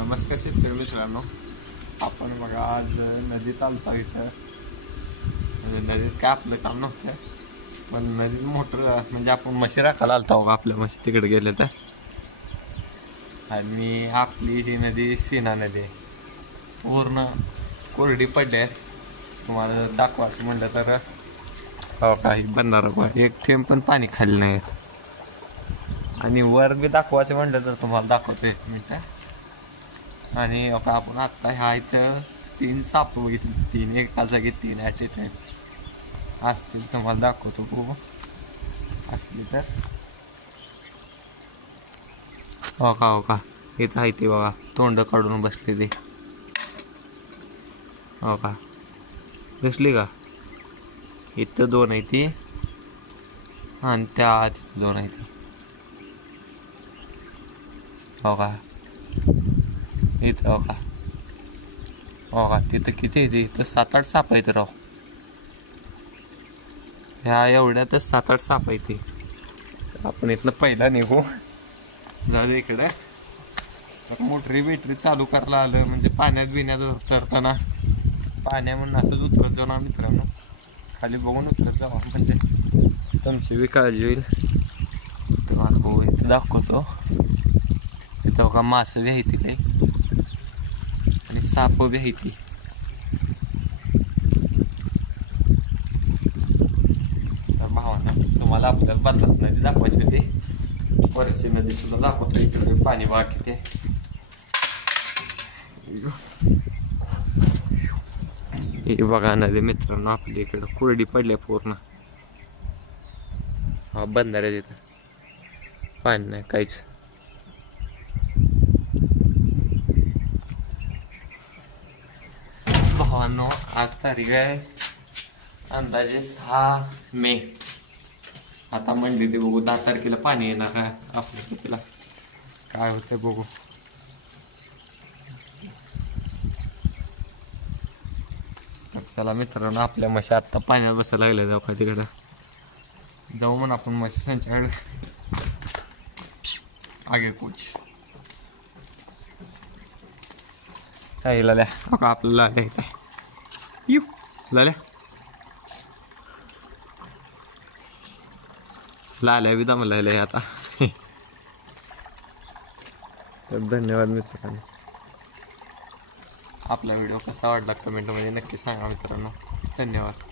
नमस्कार शेतकरी मित्रांनो, आपण बघा आज नदीत आलतो इथं. नदीत काय आपलं काम नव्हतं, पण नदीत मोटर म्हणजे आपण म्हशी राखायला आलतो बघा. आपल्या म्हशी तिकडे गेले तर, आणि आपली ही नदी सीना नदी पूर्ण कोरडी पडली आहे. तुम्हाला दाखवायचं म्हणलं तर हो काही बनणार बघा, एक थेंब पण पाणी खाली नाही आहेत. आणि वर बी दाखवायचं म्हणलं तर तुम्हाला दाखवतो, एक मिनटं. आणि आपण आत्ता ह्या इथं 3 साप बघितले, 3 एका जागी 3 ॲट ए टाईम असतील. तुम्हाला दाखवतो बघू असली तर. हो का इथं आहे ती बघा, तोंड काढून बसली ती. हो का दिसली का? इथं 2 आहे ती, आणि त्या तिथं 2 आहे ती. हो का इथं हो का तिथं किती आहे ती? इथं 7-8 साप आहेत राव. ह्या एवढ्यातच 7-8 साप आहे ती. आपण इथनं पहिला निघू, जाऊ दे इकडे. मोटरी बिटरी चालू करायला आलं म्हणजे पाण्यात बिण्यात उतरताना पाण्या म्हणून असंच उतरत जाऊ ना मित्रांनो. खाली बघून उतरत जाऊ, म्हणजे तुमची बी काळजी होईल. तुम्हाला बघू इथं दाखवतो. इथं बघा मासं बी आहे ती आणि साप बी आहे ती. भावांना तुम्हाला आपल्याला बदलात नदी दाखवायची होती, वरची नदी सुद्धा दाखवतो. इकडे पाणी बघा किती. हे बघा नदी मित्रांनो, आपल्या इकडं कोरडी पडल्या पूर्ण. हा बंधाऱ्या तिथं पाणी नाही काहीच. भावांनो आज तारीख आहे अंदाजे 6 मे. आता म्हणली ते बघू 10 तारखेला पाणी येणार आहे आपल्या तिला, काय होतं बघू. तर चला मित्रांनो, आपल्या म्हशी आत्ता पाण्यात बसायला लागल्या. जाऊ का तिकडं जाऊ म्हणून आपण म्हशी संच्याकडे आगे कोच काय लाल्या आपल्याला येऊ लाल्या लाल्या बी दमलाय आता. तर धन्यवाद मित्रांनो. आपला व्हिडिओ कसा वाटला कमेंटमध्ये नक्की सांगा मित्रांनो. धन्यवाद.